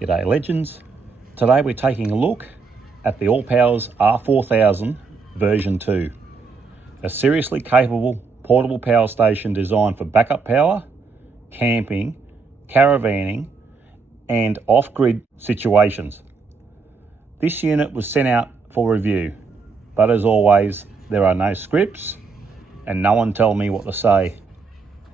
G'day legends. Today we're taking a look at the ALLPOWERS R4000 version 2. A seriously capable portable power station designed for backup power, camping, caravanning and off-grid situations. This unit was sent out for review, but as always there are no scripts and no one tell me what to say.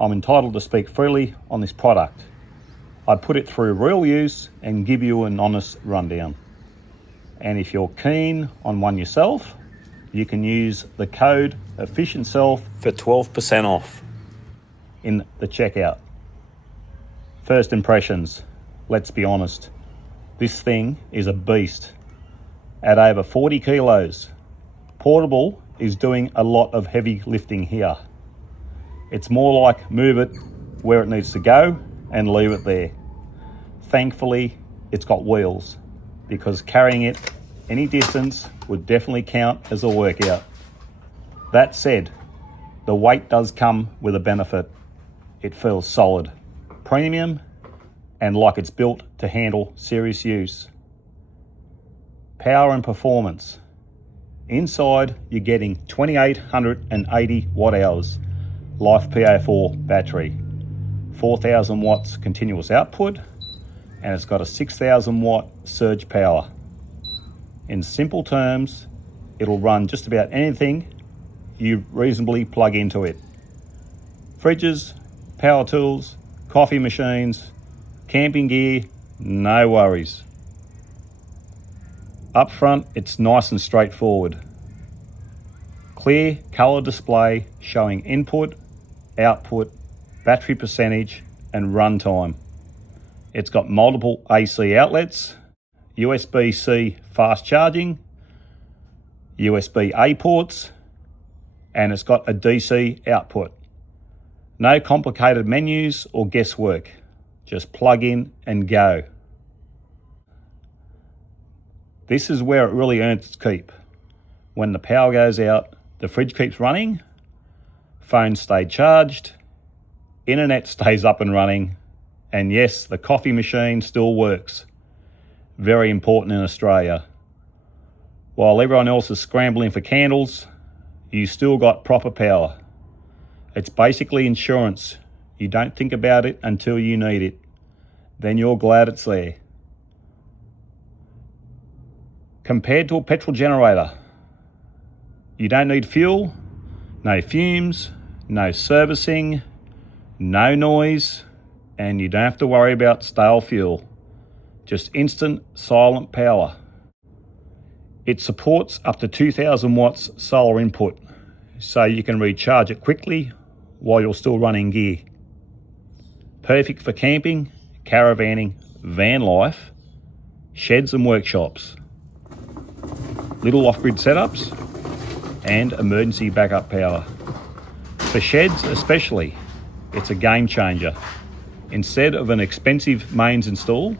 I'm entitled to speak freely on this product. I put it through real use and give you an honest rundown. And if you're keen on one yourself, you can use the code EFFICIENTSELF for 12% off in the checkout. First impressions, let's be honest. This thing is a beast. At over 40 kilos, portable is doing a lot of heavy lifting here. It's more like move it where it needs to go and leave it there. Thankfully, it's got wheels because carrying it any distance would definitely count as a workout. That said, the weight does come with a benefit. It feels solid, premium, and like it's built to handle serious use. Power and performance. Inside, you're getting 2880 watt hours Life PA4 battery, 4000 watts continuous output, and it's got a 6000 watt surge power. In simple terms, it'll run just about anything you reasonably plug into it. Fridges, power tools, coffee machines, camping gear, no worries. Up front, it's nice and straightforward. Clear color display showing input, output, battery percentage and runtime. It's got multiple AC outlets, USB-C fast charging, USB-A ports, and it's got a DC output. No complicated menus or guesswork, just plug in and go. This is where it really earns its keep. When the power goes out, the fridge keeps running, phones stay charged, internet stays up and running, and yes, the coffee machine still works. Very important in Australia. While everyone else is scrambling for candles, you still got proper power. It's basically insurance. You don't think about it until you need it. Then you're glad it's there. Compared to a petrol generator, you don't need fuel, no fumes, no servicing, no noise, and you don't have to worry about stale fuel. Just instant, silent power. It supports up to 2000 watts solar input, so you can recharge it quickly while you're still running gear. Perfect for camping, caravanning, van life, sheds and workshops, little off-grid setups, and emergency backup power. For sheds especially, it's a game changer. Instead of an expensive mains install,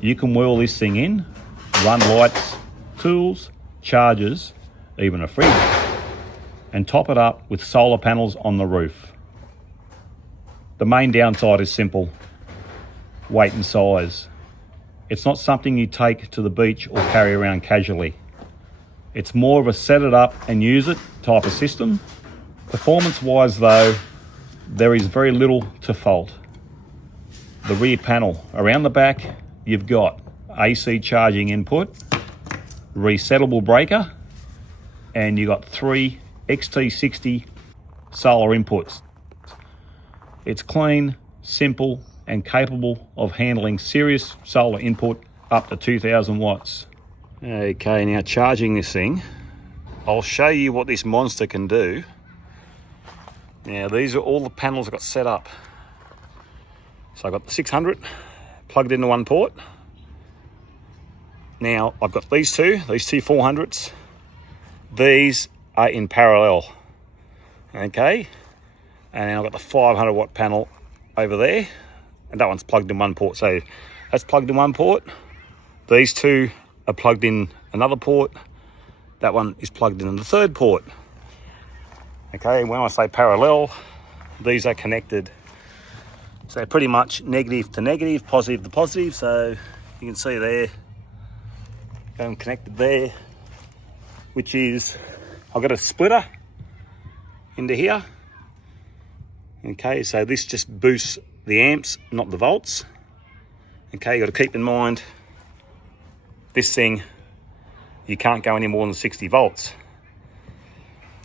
you can wheel this thing in, run lights, tools, chargers, even a fridge, and top it up with solar panels on the roof. The main downside is simple: weight and size. It's not something you take to the beach or carry around casually. It's more of a set it up and use it type of system. Performance-wise though, there is very little to fault. The rear panel. Around the back, you've got AC charging input, resettable breaker, and you've got 3 XT60 solar inputs. It's clean, simple, and capable of handling serious solar input up to 2000 watts. Okay, now charging this thing, I'll show you what this monster can do. Now these are all the panels I've got set up. So I've got the 600 plugged into one port. Now I've got these two 400s. These are in parallel. Okay, and I've got the 500 watt panel over there, and that one's plugged in one port. So that's plugged in one port. These two are plugged in another port. That one is plugged in the third port. Okay, when I say parallel, these are connected. So pretty much negative to negative, positive to positive. So You can see there, going connected there, which is, I've got a splitter into here. Okay, so this just boosts the amps, not the volts. Okay, you got to keep in mind, this thing, you can't go any more than 60 volts.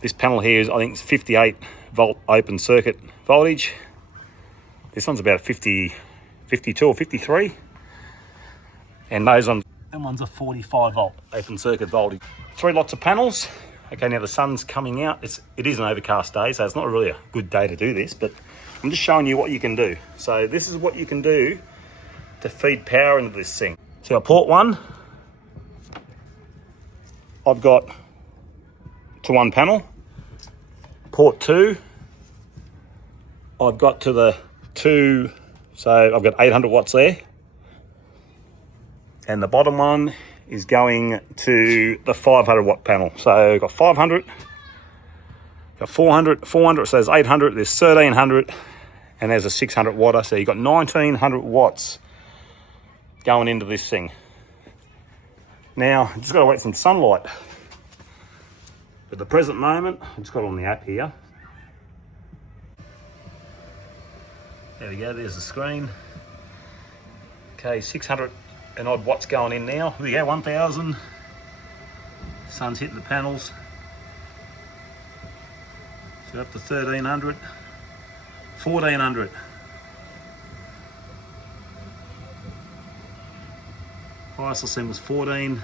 This panel here is, I think it's 58 volt open circuit voltage. This one's about 50, 52 or 53. And those ones, that one's a 45 volt open circuit voltage. 3 lots of panels. Okay, now the sun's coming out. It is an overcast day, so it's not really a good day to do this, but I'm just showing you what you can do. So this is what you can do to feed power into this thing. So port 1, I've got to one panel. Port 2, I've got to the 2, so I've got 800 watts there. And the bottom one is going to the 500 watt panel. So I've got 500, got 400, so there's 800, there's 1300, and there's a 600 watter. So you've got 1900 watts going into this thing. Now, I've just got to wait for some sunlight. At the present moment, I've just got it on the app here. There we go, there's the screen. Okay, 600 and odd watts going in now. Here we go, 1000. Sun's hitting the panels. So up to 1300, 1400. ISLSM was 14.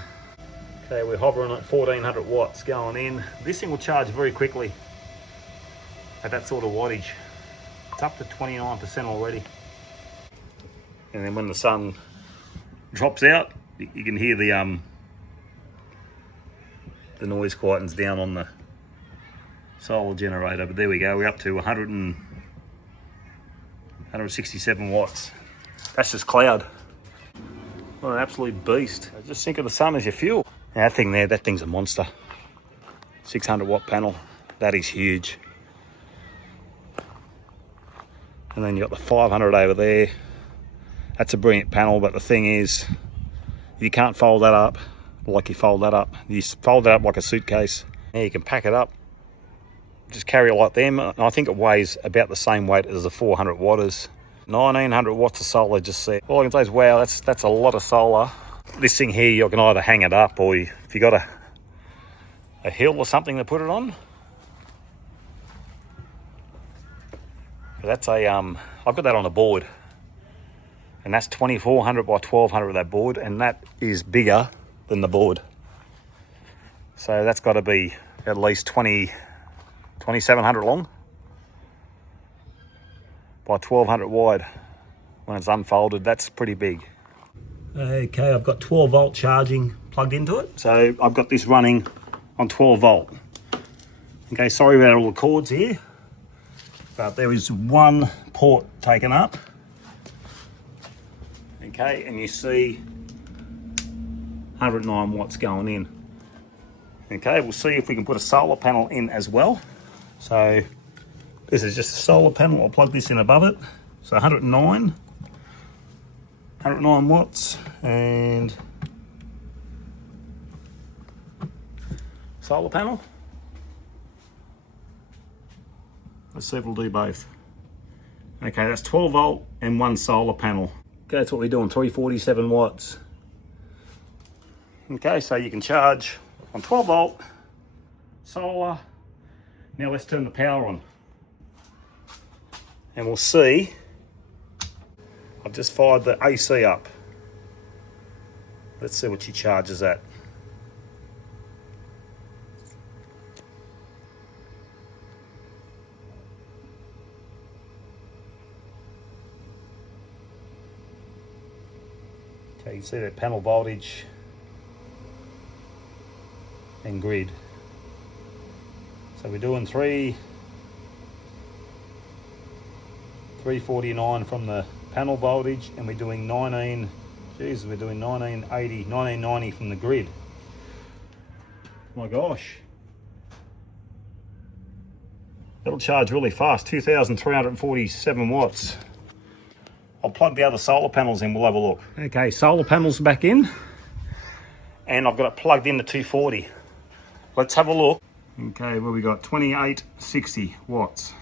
Okay, we're hovering at 1400 watts going in. This thing will charge very quickly at that sort of wattage. It's up to 29% already. And then when the sun drops out, you can hear the noise quietens down on the solar generator. But there we go, we're up to 167 watts. That's just cloud. What an absolute beast. Just think of the sun as your fuel. Now that thing there, that thing's a monster. 600 watt panel, that is huge. And then you've got the 500 over there. That's a brilliant panel, but the thing is, you can't fold that up like you fold that up. You fold that up like a suitcase. Now you can pack it up, just carry it like them. And I think it weighs about the same weight as the 400 watters. 1900 watts of solar just there. All I can say is, wow, that's a lot of solar. This thing here, you can either hang it up, or if you got a hill or something to put it on. That's a I've got that on a board, and that's 2400 by 1200 of that board, and that is bigger than the board. So that's got to be at least 2700 long by 1200 wide. When it's unfolded, that's pretty big. Okay, I've got 12 volt charging plugged into it. So I've got this running on 12 volt. Okay, sorry about all the cords here, but there is one port taken up. Okay, and you see 109 watts going in. Okay, we'll see if we can put a solar panel in as well. So this is just a solar panel. I'll plug this in above it. So 109 watts, and solar panel. Let's see if we'll do both. Okay, that's 12 volt and one solar panel. Okay, that's what we're doing, 347 watts. Okay, so you can charge on 12 volt, solar. Now let's turn the power on. And we'll see, I've just fired the AC up. Let's see what she charges at. Okay, you can see that panel voltage and grid. So we're doing 349 from the panel voltage, and we're doing 1990 from the grid. My gosh. That'll charge really fast, 2,347 watts. I'll plug the other solar panels in, we'll have a look. Okay, solar panels are back in, and I've got it plugged into 240. Let's have a look. Okay, well, we got 2860 watts.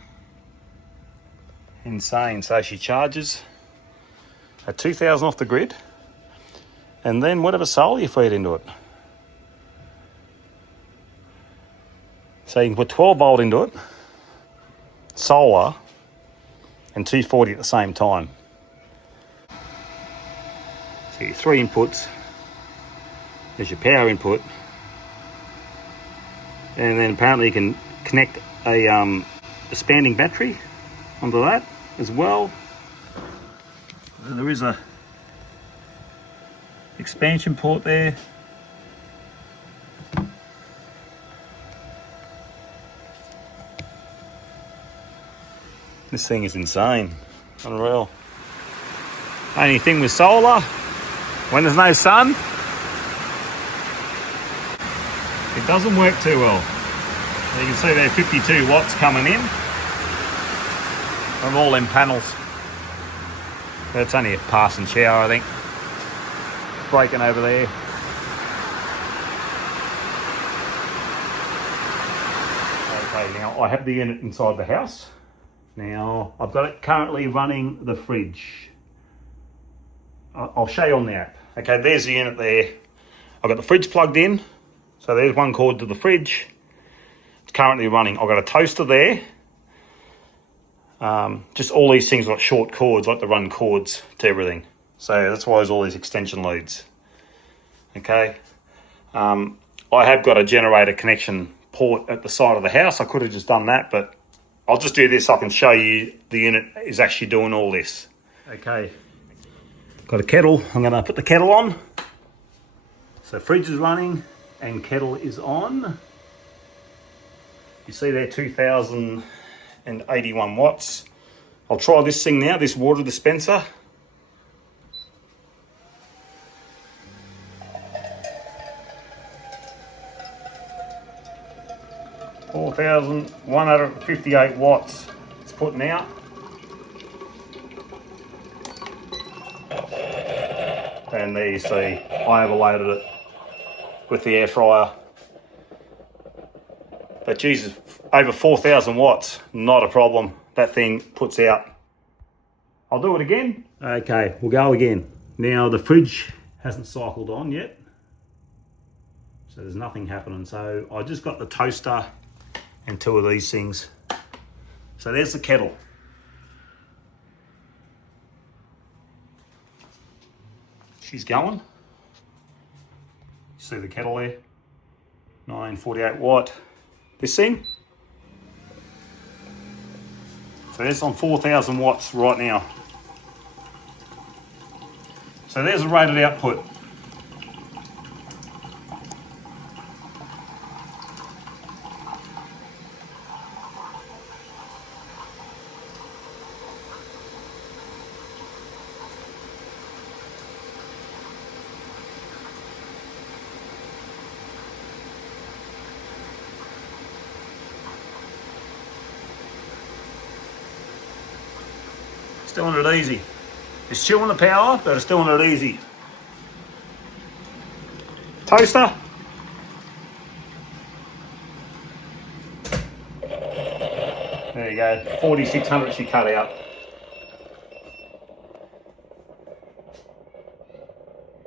Insane. So she charges at 2000 off the grid, and then whatever solar you feed into it. So you can put 12 volt into it, solar, and 240 at the same time. So your 3 inputs. There's your power input, and then apparently you can connect a expanding battery onto that as well. There is a expansion port there. This thing is insane, unreal. Only thing with solar, when there's no sun, it doesn't work too well. You can see there 52 watts coming in from all them panels. That's only a passing shower, I think. Breaking over there. Okay, now I have the unit inside the house. Now I've got it currently running the fridge. I'll show you on the app. Okay, there's the unit there. I've got the fridge plugged in. So there's one cord to the fridge. It's currently running. I've got a toaster there. Just all these things like short cords, like to run cords to everything. So that's why there's all these extension leads. Okay. I have got a generator connection port at the side of the house. I could have just done that, but I'll just do this so I can show you the unit is actually doing all this. Okay. Got a kettle. I'm going to put the kettle on. So fridge is running and kettle is on. You see there 2081 watts. I'll try this thing now, this water dispenser. $4,158 watts it's putting out. And there you see, I overloaded it with the air fryer. But Jesus, over 4,000 watts, not a problem. That thing puts out. I'll do it again. Okay, we'll go again. Now the fridge hasn't cycled on yet. So there's nothing happening. So I just got the toaster and 2 of these things. So there's the kettle. She's going. See the kettle there? 948 watt. This thing. So that's on 4,000 watts right now. So there's the rated output. It's doing it easy. It's chewing the power, but it's doing it easy. Toaster. There you go, 4,600 she cut out.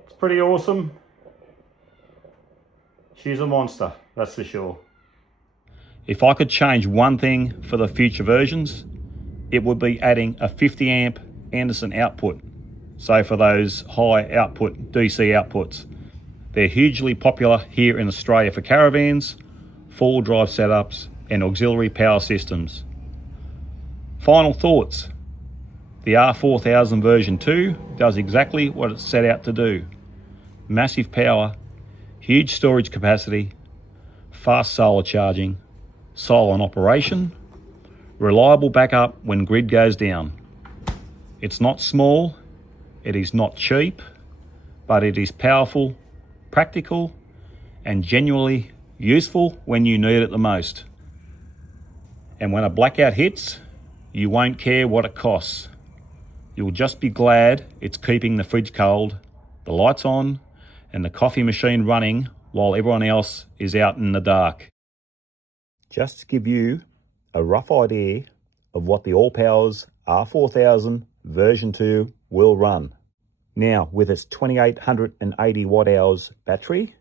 It's pretty awesome. She's a monster, that's for sure. If I could change one thing for the future versions, it would be adding a 50 amp Anderson output. So for those high output DC outputs. They're hugely popular here in Australia for caravans, four-wheel drive setups, and auxiliary power systems. Final thoughts. The R4000 version 2 does exactly what it's set out to do. Massive power, huge storage capacity, fast solar charging, silent operation, reliable backup when grid goes down. It's not small, it is not cheap, but it is powerful, practical, and genuinely useful when you need it the most. And when a blackout hits, you won't care what it costs. You'll just be glad it's keeping the fridge cold, the lights on, and the coffee machine running while everyone else is out in the dark. Just to give you a rough idea of what the ALLPOWERS R4000 version 2 will run. Now, with its 2880 watt hours battery,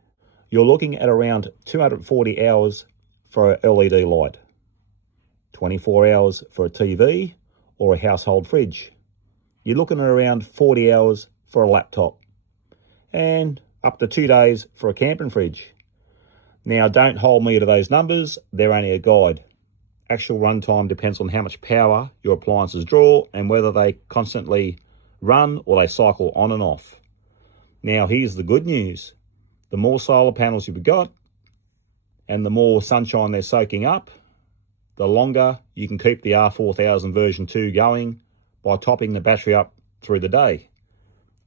you're looking at around 240 hours for an LED light, 24 hours for a TV or a household fridge. You're looking at around 40 hours for a laptop, and up to 2 days for a camping fridge. Now, don't hold me to those numbers, they're only a guide. Actual runtime depends on how much power your appliances draw and whether they constantly run or they cycle on and off. Now, here's the good news. The more solar panels you've got and the more sunshine they're soaking up, the longer you can keep the R4000 version 2 going by topping the battery up through the day.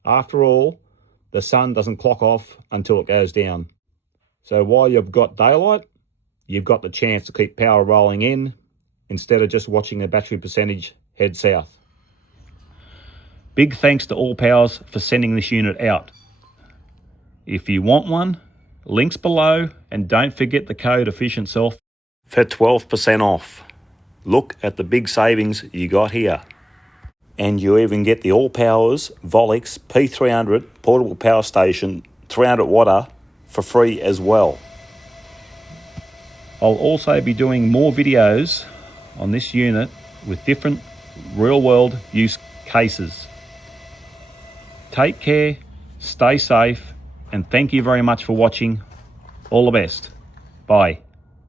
After all, the sun doesn't clock off until it goes down. So while you've got daylight, you've got the chance to keep power rolling in instead of just watching the battery percentage head south. Big thanks to ALLPOWERS for sending this unit out. If you want one, links below, and don't forget the code EfficientSelf for 12% off. Look at the big savings you got here. And you even get the ALLPOWERS Volix P300 portable power station 300 watt for free as well. I'll also be doing more videos on this unit with different real-world use cases. Take care, stay safe, and thank you very much for watching. All the best. Bye.